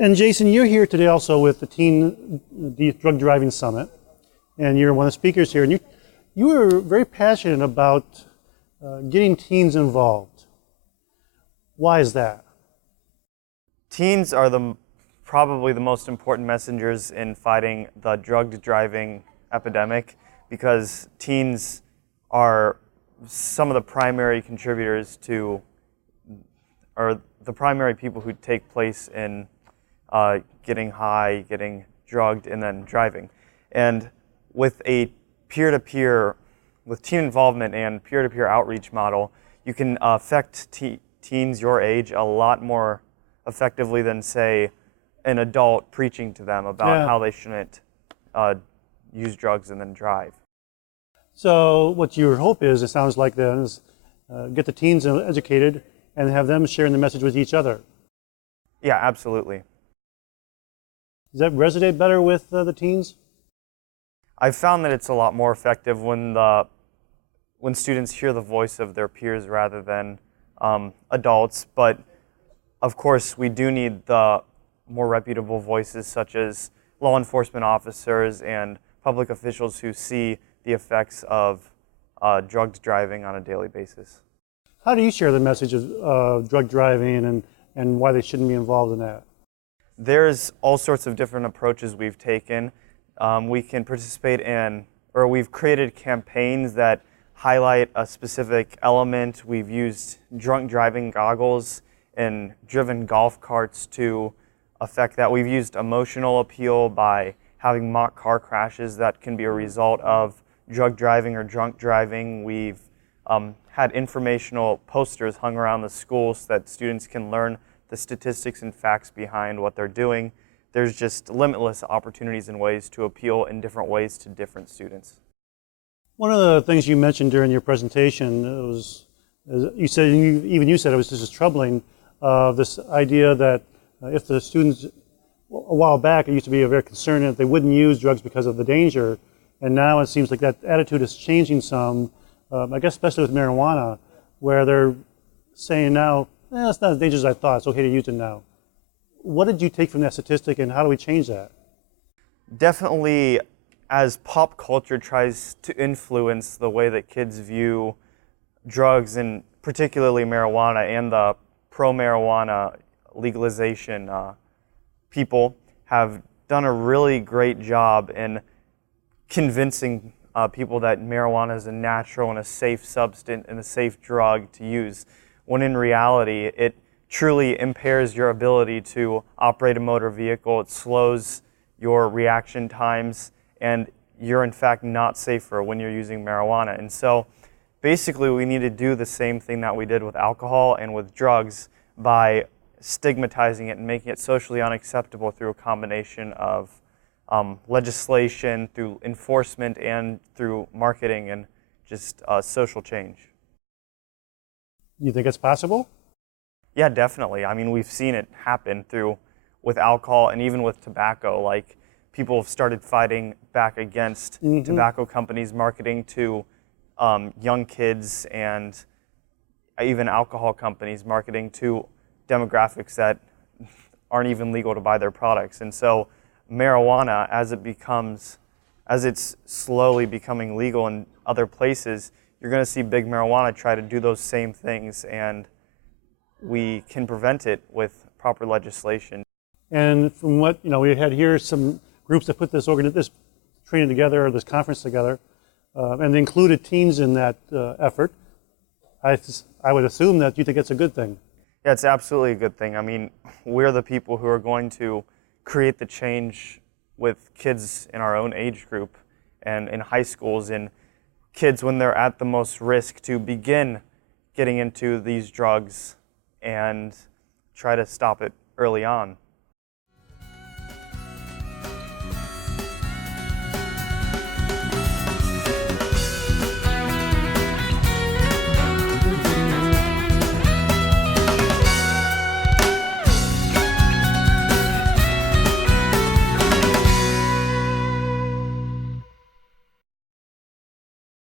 And Jason, you're here today also with the Drug Driving Summit, and you're one of the speakers here, and you were very passionate about getting teens involved. Why is that? Teens are probably the most important messengers in fighting the drug driving epidemic, because teens are some of the primary contributors to, or the primary people who take place in getting high, getting drugged, and then driving. And with a peer-to-peer, with teen involvement and peer-to-peer outreach model, you can affect teens your age a lot more effectively than, say, an adult preaching to them about how they shouldn't use drugs and then drive. So what your hope is, it sounds like then, is get the teens educated and have them sharing the message with each other. Yeah, absolutely. Does that resonate better with the teens? I've found that it's a lot more effective when students hear the voice of their peers rather than adults, but of course we do need the more reputable voices such as law enforcement officers and public officials who see the effects of drugged driving on a daily basis. How do you share the message of drug driving and why they shouldn't be involved in that? There's all sorts of different approaches we've taken. We can participate in, or we've created campaigns that highlight a specific element. We've used drunk driving goggles and driven golf carts to affect that. We've used emotional appeal by having mock car crashes that can be a result of drug driving or drunk driving. We've had informational posters hung around the schools so that students can learn the statistics and facts behind what they're doing. There's just limitless opportunities and ways to appeal in different ways to different students. One of the things you mentioned during your presentation was, you said it was just as troubling, this idea that if the students, a while back it used to be a very concern that they wouldn't use drugs because of the danger, and now it seems like that attitude is changing some, I guess especially with marijuana, where they're saying now, it's not as dangerous as I thought, it's okay to use it now. What did you take from that statistic, and how do we change that? Definitely, as pop culture tries to influence the way that kids view drugs, and particularly marijuana, and the pro-marijuana legalization, people have done a really great job in convincing people that marijuana is a natural and a safe substance and a safe drug to use, when in reality it truly impairs your ability to operate a motor vehicle. It slows your reaction times, and you're in fact not safer when you're using marijuana. And so basically we need to do the same thing that we did with alcohol and with drugs by stigmatizing it and making it socially unacceptable through a combination of legislation, through enforcement, and through marketing and just social change. You think it's possible? Yeah, definitely. I mean, we've seen it happen with alcohol and even with tobacco. Like, people have started fighting back against tobacco companies marketing to young kids, and even alcohol companies marketing to demographics that aren't even legal to buy their products. And so marijuana, as it's slowly becoming legal in other places, you're going to see big marijuana try to do those same things, and we can prevent it with proper legislation. And from what we had here, some groups that put this training together, or this conference together, and they included teens in that effort. I would assume that you think it's a good thing. Yeah, it's absolutely a good thing. I mean, we're the people who are going to create the change with kids in our own age group and in high schools, and kids when they're at the most risk to begin getting into these drugs and try to stop it early on.